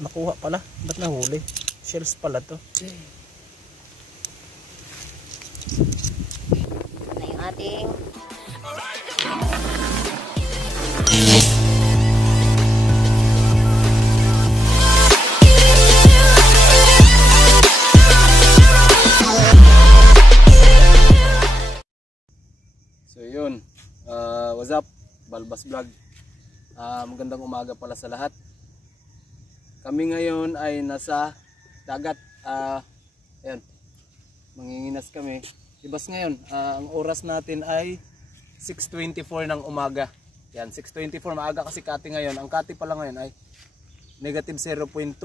nakuha pala. Ba't nahuli? Shells pala to. Na yung ating So yun, what's up? Balbas Vlog. Magandang umaga pala sa lahat. Kami ngayon ay nasa dagat. Ayan, manginginas kami. Ibas ngayon, ang oras natin ay 6:24 ng umaga. Yan, 6:24, maaga kasi kati ngayon. Ang kati pala ngayon ay negative 0.2.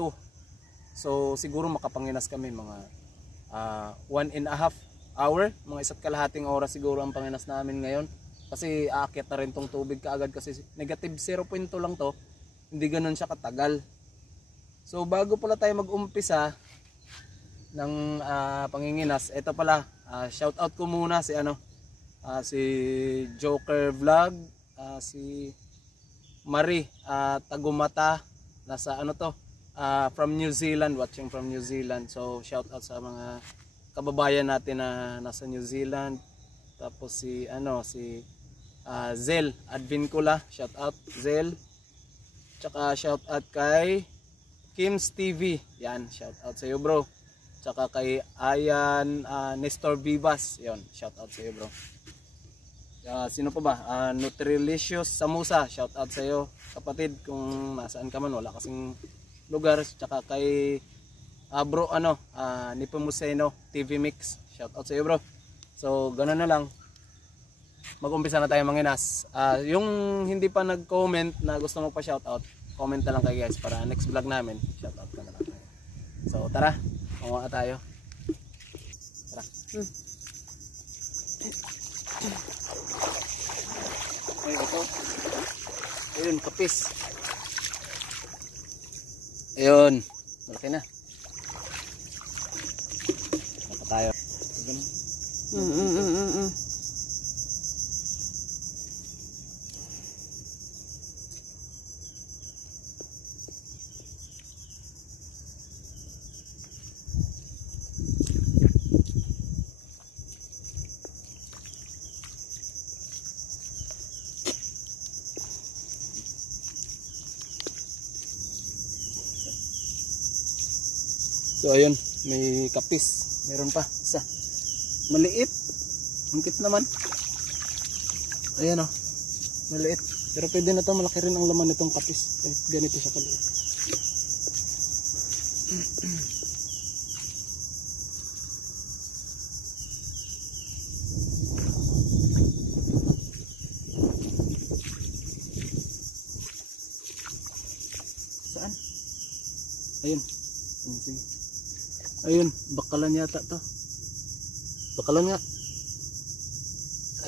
So siguro makapanginas kami mga 1.5 hour, mga 1.5 oras siguro ang panginas namin ngayon. Kasi aakyat na rin tong tubig kaagad kasi negative 0.2 lang to. Hindi ganoon siya katagal. So bago pala tayo mag-umpisa ng panginginas, ito pala, shout out ko muna si si Joker Vlog, si Marie Tagumata, nasa from New Zealand, watching from New Zealand. So shout out sa mga kababayan natin na nasa New Zealand. Tapos si Zel Advincula, shout out Zel. Tsaka shout out kay Kim's TV, yan, shout out sa iyo bro. Tsaka kay Ayan Nestor Vivas, yon, shout out sa iyo bro. Sino pa ba? Nutrilicious Samusa, shout out sa iyo kapatid, kung nasaan ka man, wala kasing lugar. Tsaka kay bro Nipomuceno TV Mix, shout out sa iyo bro. So ganoon na lang, mag-umpisa na tayo manginas. Yung hindi pa nag-comment na gusto mo pa shout out, comment na lang kayo guys para next vlog namin shout out ka na lang. So tara, mawa tayo. Tara. Ay, ito. Ayun, kapis. Ayun, malaki na. Mata tayo. So ayun, may kapis. Meron pa isa. Maliit. Ang cute naman. Ayan maliit. Pero pwede na to, malaki rin ang laman nitong kapis. Ganito siya kaliit. Saan? Ayun. Ayun, bakalan yata to. Bakalan nga.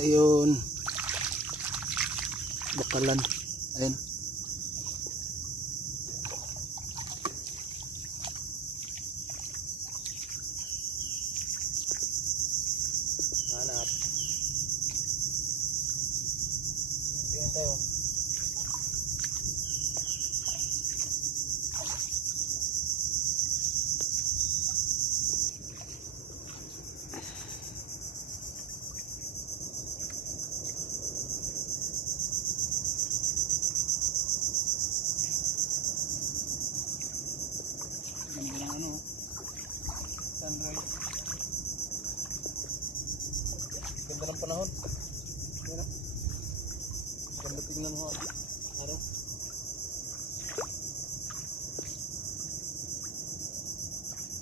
Ayun. Bakalan. Ayun. Hanap. Tingin tayo. Sunrise. Ganda ng panahon. Yan. Ganda tignan mo. Araw.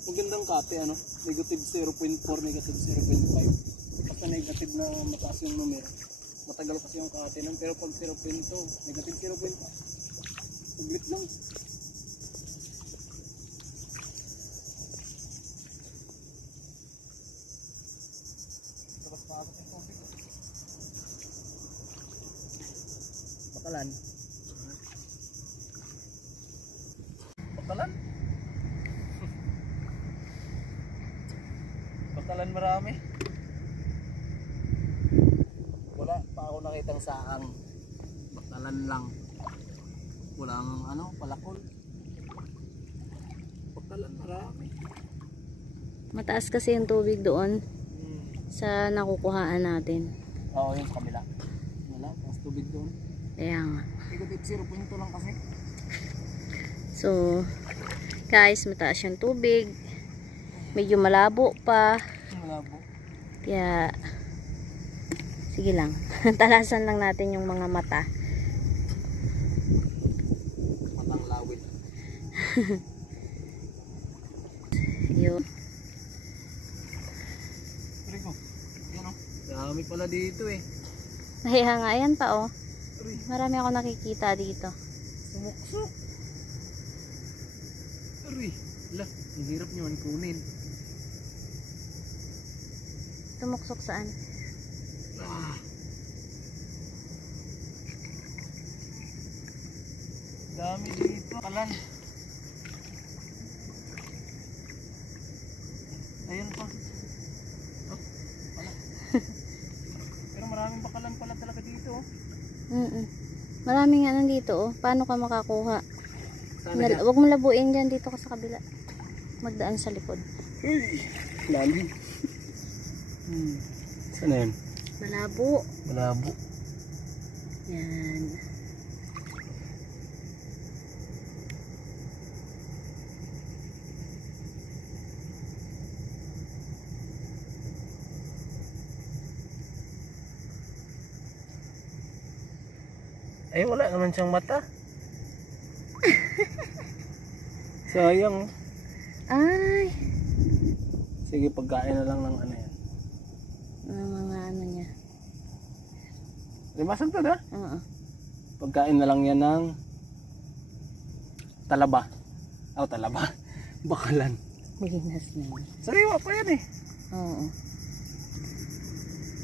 Magandang kate negative 0.4, negative 0.5. Basta negative na mataas yung numero. Matagal kasi yung kate nun, pero pag 0.2, negative 0.5. Saglit lang. Bakalan. Bakalan? Bakalan marami. Wala pa ako nakitang saang. Bakalan lang. Walang palakol. Mataas kasi yung tubig doon sa nakukuhaan natin. Oo, yung sa kabila. Wala, tapos tubig doon. Kaya nga. Ikot 0.2 lang kasi. So, guys, mataas yung tubig. Medyo malabo pa. Malabo. Kaya, sige lang. Talasan lang natin yung mga mata. Matang lawit. Yun. Rico, yan o. Dami pala dito eh. Kaya nga, ayan pa oh. Marami ako nakikita dito. Sumuksok. Aray. Ala, ang hirap nyo kunin. Tumuksok saan? Ah. Dami dito. Kalan. Ayan pa. Oh, pala. Pero maraming bakalan pala talaga dito. Maraming ano dito oh. Paano ka makakuha? Huwag mo labuin dyan, dito ka sa kabila. Magdaan sa likod. Hey, lali. Saan na yun? Malabo. Malabo. Yan. Ay, wala naman siyang mata. Sayang. Ay. Sige, pagkain na lang ng ano yan. Ang mga ano niya. Limasan to da? Oo. Pagkain na lang yan ng talaba. Oh, talaba. Bakalan. Malinas na yun. Sariwa pa yan eh. Oo.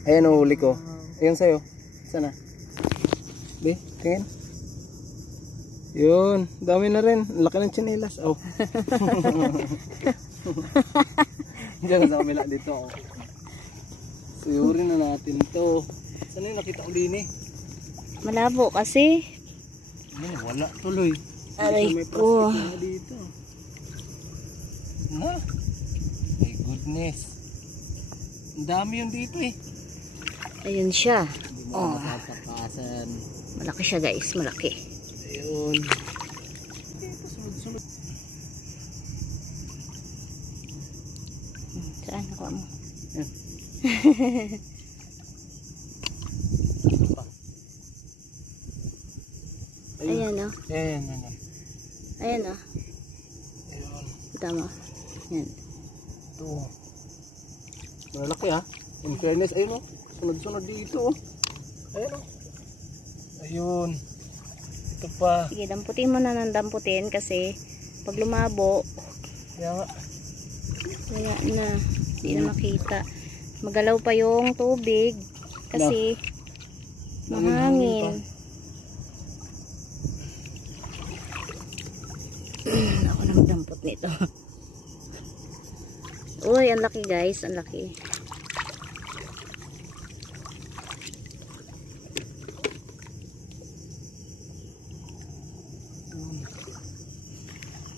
Ayan ang huli ko. Wow. Ayun sa'yo. Sana. Be, tingin. Yun. Dami na rin. Laki ng tsinelas. Oh. Diyan sa kamila dito. Oh. Suyurin na natin to. Saan yung nakita ko din eh? Malabo kasi. Ay, wala tuloy. Aray may ko. plastic na dito. Na. My goodness. Ang dami yung dito eh. Ayun siya. Hindi mo matatapasan. Malaki siya guys. Malaki. Ayun. Dito sunod-sunod. Saan nakuha mo? Yan. Ayan o. Ayan, ayan. Ayan o. Ayun. Kita mo. Yan. Ito. Malaki ha. In fairness, ayun o. Sunod-sunod dito o. Ayun o. Ayun. Ito pa. Sige, damputin mo na ng damputin kasi pag lumabo, Kaya nga. wala na. Hindi na makita. Magalaw pa yung tubig kasi mahangin. Ako na magdampot nito. Uy, ang laki guys. Ang laki.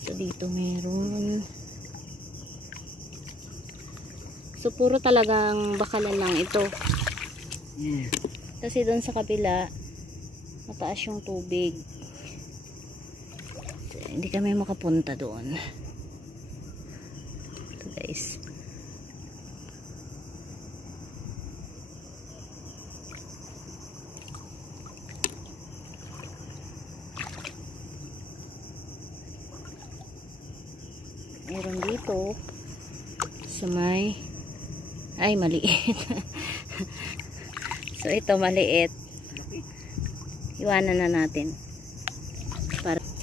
So dito meron. So puro talagang bakalan lang ito. Kasi doon sa kabila mataas yung tubig. So, hindi kami makapunta doon. Ito guys. Meron dito sa may maliit. So ito maliit. Iwanan na natin.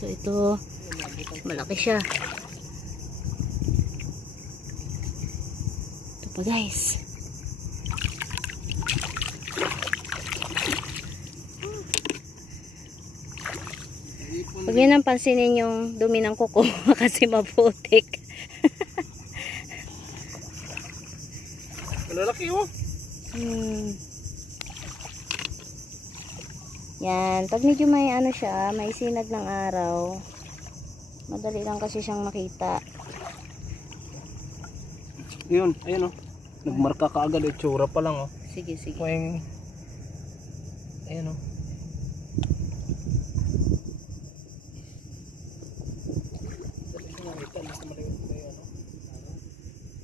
So ito malaki siya. Ito pa guys. Huwag nyo nang pansinin yung dumi ng kuko kasi maputik. Malalaki oh. Yan, pag medyo may ano siya, may sinag ng araw, madali lang kasi siyang makita. Yun, ayun oh. Nagmarka ka agad, itsura pa lang oh. Sige, sige. Kweng. Ayun oh.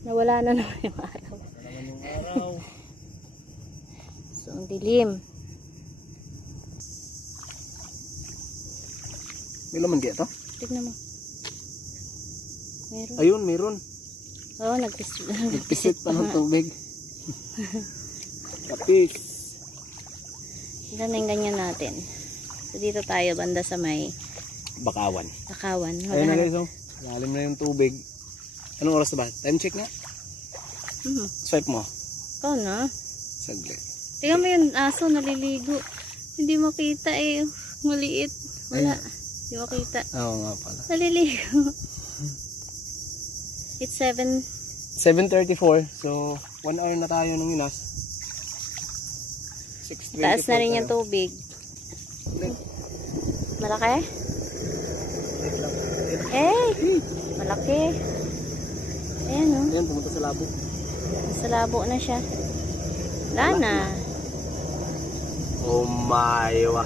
Nawala na naman yung araw. Naman yung araw. So, ang dilim. May laman kaya to? Tignan mo. Meron. Ayun, meron. Oo, Nagpisit pa ng tubig. Kapis. Ilan na yung ganyan natin. So, dito tayo banda sa may Bakawan. Bakawan. Ayun na guys oh. Lalim na yung tubig. Anong oras na ba? Time check nga. Swipe mo. Ikaw na. Saglit. Tingnan mo yung aso naliligo. Hindi makita eh. Maliit. Wala. Hindi makita. Oo nga pala. Naliligo. It's 7:34. So, 1 hour na tayo ng inas. 6:24. Taas na rin yung tubig. Malaki? Eh! Malaki. Ayan o. Ayan, pumunta sa labo. Sa labo na siya. Wala na. Oh my wa.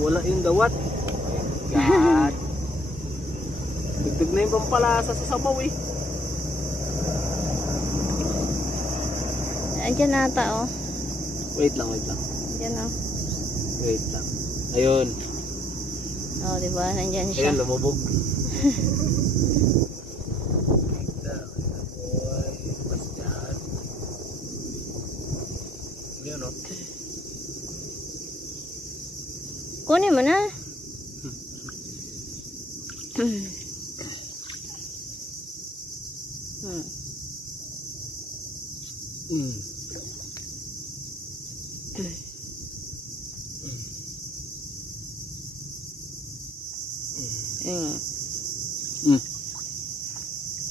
Wala yung dawat. God. Dugtug na yung pampalasa sa sabaw eh. Andyan nata oh. Wait lang, wait lang. Andyan oh. Wait lang. Ayun. Oh, diba? Nandyan siya. Ayun, lumubog. Ayun o. Kunin mo na.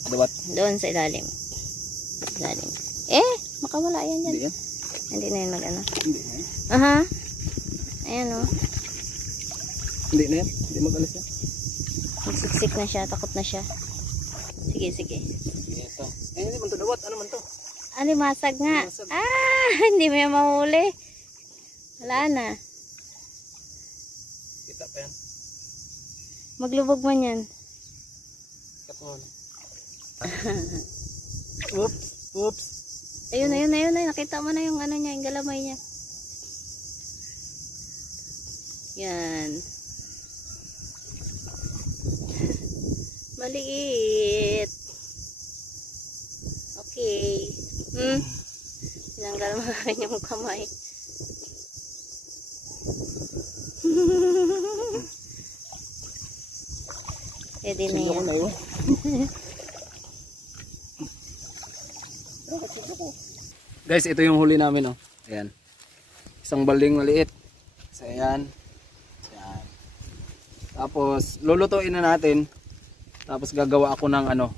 Dawat. Doon sa ilalim. Ilalim. Eh, makawala yan dyan. Hindi yan? Hindi na yun mag-ano. Hindi na yan? Aha. Ayan o. Hindi na yan? Hindi mag-alis yan? Magsiksik na siya. Takot na siya. Sige, sige. Ito. Eh, hindi man to dawat. Ano man to? Alimasag nga. Alimasag. Ah, hindi mo yung mahuli. Wala na. Kita pa yan. Maglubog man yan. Cut mo na. Oops. Oops. Ayun, ayun, ayun. Nakita mo na yung ano niya, yung galamay niya. Yan. Maliit. Okay. Sinanggal mo na rin yung kamay. Pwede na yan. Guys, ito yung huli namin oh. Ayan. Isang balding maliit. So, ayan. Ayan. Tapos, lulutuin na natin. Tapos, gagawa ako ng ano,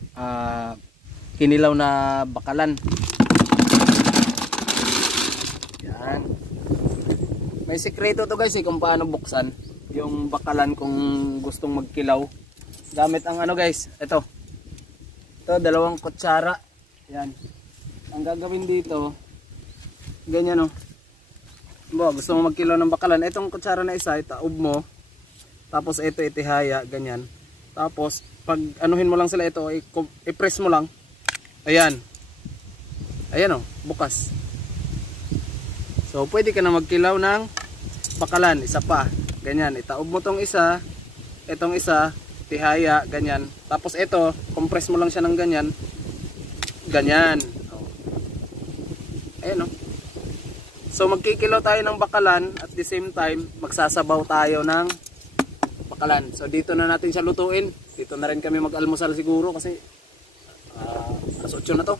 kinilaw na bakalan. Ayan. May sikreto to guys kung paano buksan yung bakalan kung gustong magkilaw. Gamit ang ano guys, ito. Ito, 2 kutsara. Ayan. Ang gagawin dito, ganyan o. Gusto mo magkilaw ng bakalan. Itong kutsara na isa, itaob mo. Tapos ito itihaya, ganyan. Tapos, pag anuhin mo lang sila ito, i-press mo lang. Ayan. Ayan o, bukas. So, pwede ka na magkilaw ng bakalan. Isa pa. Ganyan, itaob mo tong isa. Itong isa, tihaya, ganyan. Tapos ito, compress mo lang siya ng ganyan. Ganyan. Ayan o. So magkikilaw tayo ng bakalan at the same time magsasabaw tayo ng bakalan. So dito na natin siya lutuin. Dito na rin kami mag-almusal siguro kasi alas 8 na to.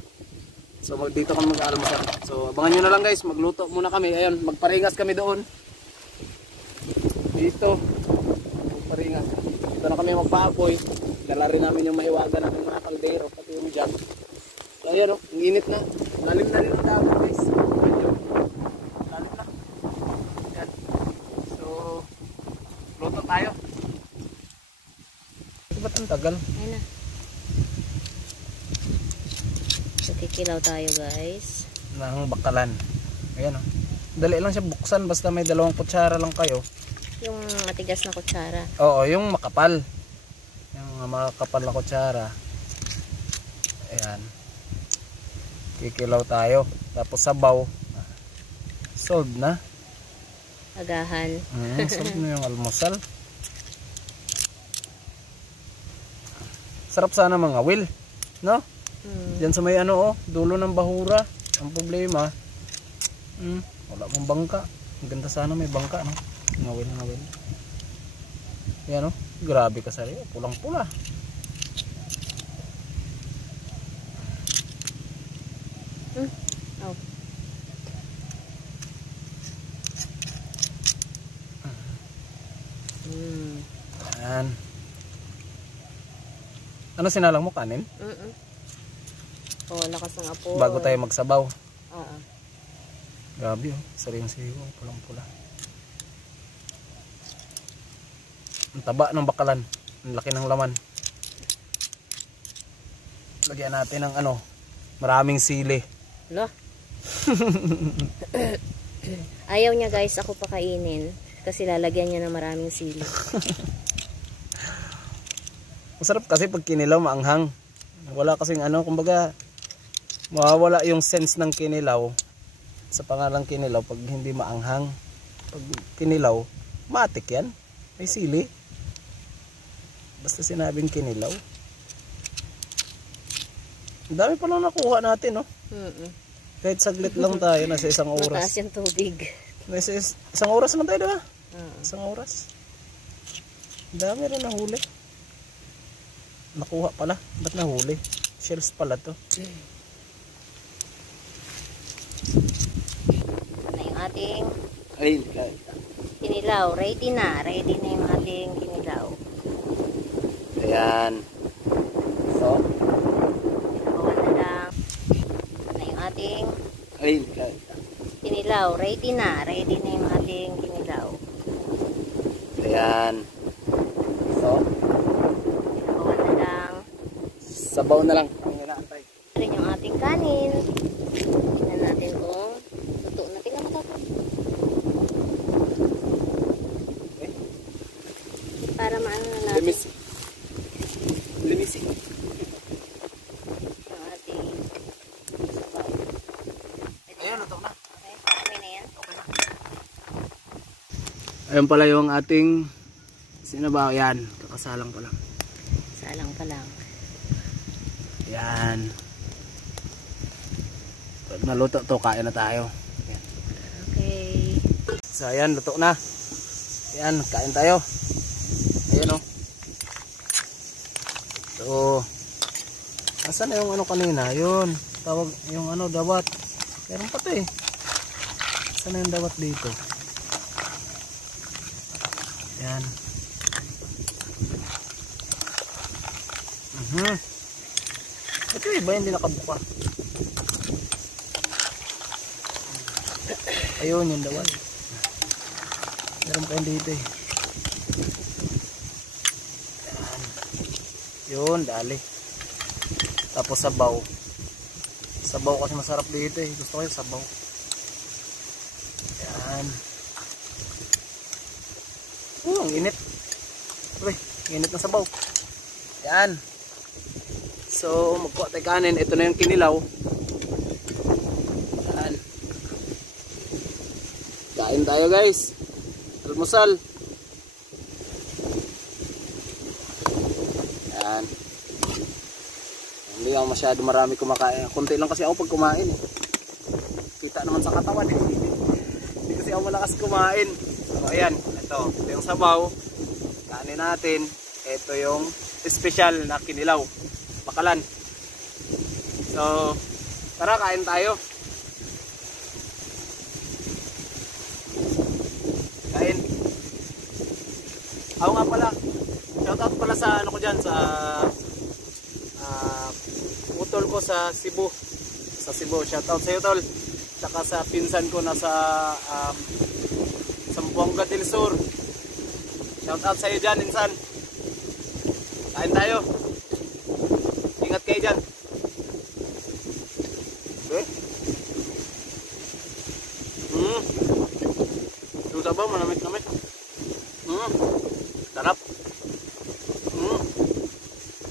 So dito kami mag-almusal. So abangan nyo na lang guys, magluto muna kami. Ayun, magparingas kami doon. Dito. Magparingas. Dito na kami magpaapoy. Dala rin namin yung mahiwagan ng mga kaldero pati yung jug. So ayan o, ang init na. Lalim na rin ang dagat guys. Medyo lalim na. Ayan. So, luto tayo. Ba't ang tagal? Ayun na. Kikilaw tayo guys. Ng bakalan. Ayan o. Dali lang siya buksan basta may 2 kutsara lang kayo. Yung matigas na kutsara. Oo, yung makapal. Yung makapal na kutsara. Ayan. Kikilaw tayo. Tapos sabaw. Solved na. Agahan. Solved na yung almusal. Sarap sana mga will. No? Diyan sa may ano dulo ng bahura. Ang problema, wala mong bangka. Ang ganda sana may bangka, no? Ngawin. Yan, no? Grabe ka sari. Pulang-pula. Oh. Yan. Ano sinalang mo? Kanin? Oh, lakas ng apoy. Bago tayo magsabaw. Oo. Grabe, oh. Saring siyo. Pulang-pula. Ang taba ng bakalan. Ang laki ng laman. Lagyan natin ng ano, maraming sili. Lo. Ayaw niya guys ako pakainin kasi lalagyan niya ng maraming sili. Masarap kasi pag kinilaw maanghang. Wala kasing ano, kumbaga mawawala yung sense ng kinilaw sa pangalang kinilaw pag hindi maanghang. Pag kinilaw, matik yan. May sili. Basta sinabing kinilaw. Ang dami pa lang nakuha natin, no? Kahit saglit lang tayo, nasa 1 oras. Mataas yung tubig. Nasa 1 oras lang tayo, diba? 1 oras. Ang dami rin nahuli. Nakuha pala. Ba't nahuli? Shells pala to. Na yung ating Ay, kinilaw. Ready na yung ating kinilaw. ayan. So, Bawalan na lang. Na yung ating ay, kinilaw. Ready na yung ating kinilaw. ayan. So, Bawalan na lang. sabaw na lang. Ang inaantay. Rin yung ating kanin. Tingnan natin kung luto na. Tingnan mo ito. Okay. Para maano na natin. Limisi. Yung ating sabaw. Ayan, luto na. Okay, okay na yan. Ayan pala yung ating sinabaw. Yan, kakasalang pa lang. Salang pa lang. Yan. Pag naluto to, kain na tayo. Yan. Okay. So ayan, luto na. Yan, kain tayo. Ayan o. So, asan na yung ano kanina? Yun, tawag yung ano, dawat. Meron pa to eh. Asan na yung dawat dito? Yan. Ito iba hindi nakabuka. Ayun yung dawat. Meron pa yung dito eh. Yan. Yun, dali. Tapos sabaw. Sabaw kasi masarap dito eh. Gusto ko yung sabaw. Yan. Ang init. Uy, init ng sabaw. Yan. So, magkuha tayo kanin. Ito na yung kinilaw. Yan. Kain tayo guys. Almusal. Yan. Hindi ako masyado marami kumakain. Kunti lang kasi ako pag kumain eh. Kita naman sa katawan eh. Hindi kasi ako malakas kumain. So, ayan. Ito yung sabaw. Kanin natin. Ito yung special na kinilaw. Bakalan. So, tara kain tayo. Kain. Ako nga pala. Shoutout pala sa ano ko dyan sa utol ko sa Cebu. Sa Cebu. Shoutout sa iyo tol. Saka sa pinsan ko na sa Zamboanga del Sur. Shoutout sa iyo dyan insan. Kain tayo. Ingat kayo dyan.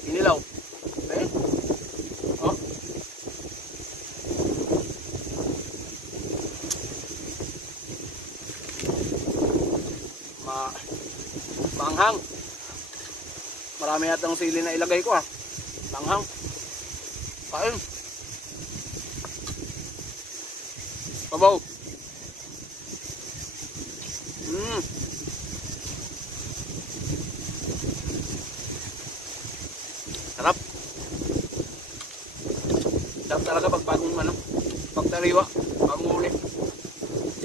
Inilaw. Eh? Oh. Maanghang. Marami yatang sili na ilagay ko ah. Maanghang. Kain. Sabaw. Sarap. Sarap talaga pag bagong pagtariwa, bagong uli.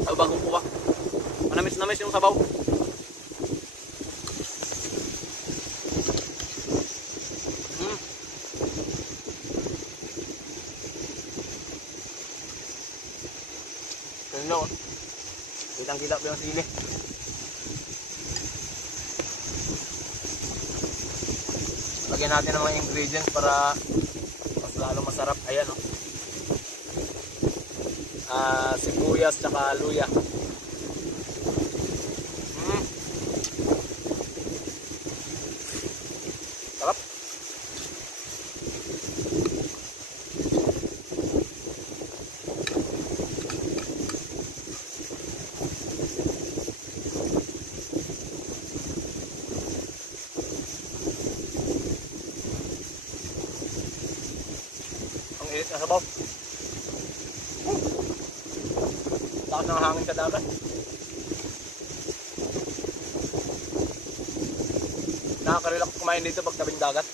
O bagong kuha. Manamis-namis yung sabaw. Ano? Kitang-kita pa yung sili. Lagyan natin ng mga ingredients para mas lalo masarap. Ayan o. Sibuyas tsaka luya. Sarap. Init na sabaw. Lakas ng hangin sa dagat. Nakaka-relax kumain dito pag tabing dagat.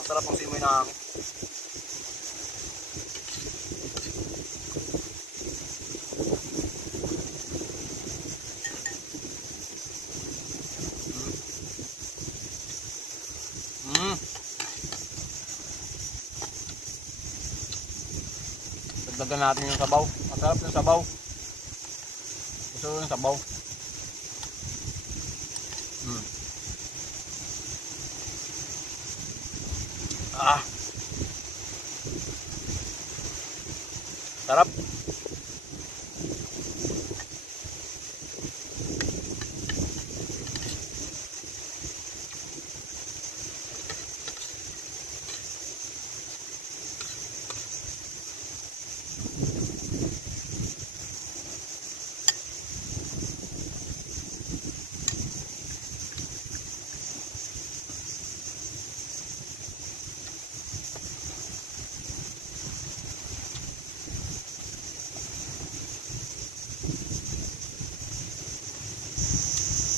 Masarap ang simoy ng hangin. Dagdagan natin yung sabaw. Masarap yung sabaw. Gusto yung sabaw. Sarap.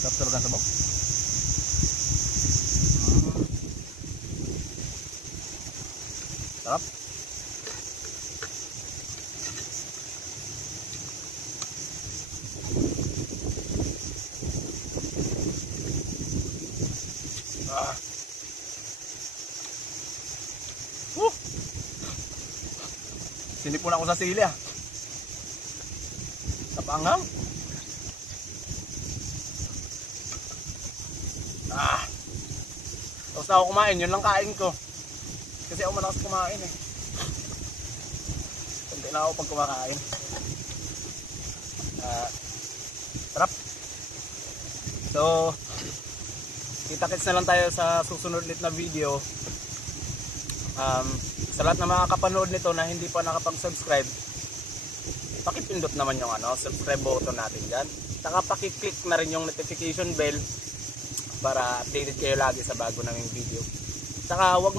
Sarap talaga ang sabaw. Sarap. Sinipon ako sa sili ah. Sa panghang. Tapos na ako kumain, yun lang kain ko. Kasi ako malakas kumain eh. Hindi na ako pag kumakain. Sarap. So, kita-kits na lang tayo sa susunod ulit na video. Sa lahat na makakapanood nito na hindi pa nakapag-subscribe, pakipindot naman yung subscribe button natin dyan. Saka pakiclick na rin yung notification bell para updated kayo lagi sa bago naming video. Saka wag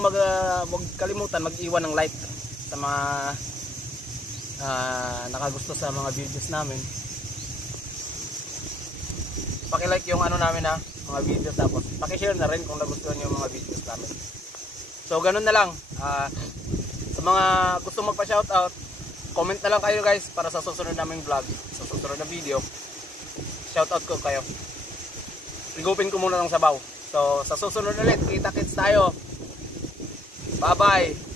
kalimutan mag-iwan ng like sa mga nakagusto sa mga videos namin. Paki-like yung namin mga videos, tapos paki-share na rin kung nagustuhan niyo yung mga videos namin. So ganun na lang. Sa mga gusto magpa-shoutout, comment na lang kayo guys para sa susunod naming vlog, sa susunod na video. Shoutout ko kayo. Rigupin ko muna ng sabaw. So, sa susunod ulit, kita-kits tayo. Bye-bye!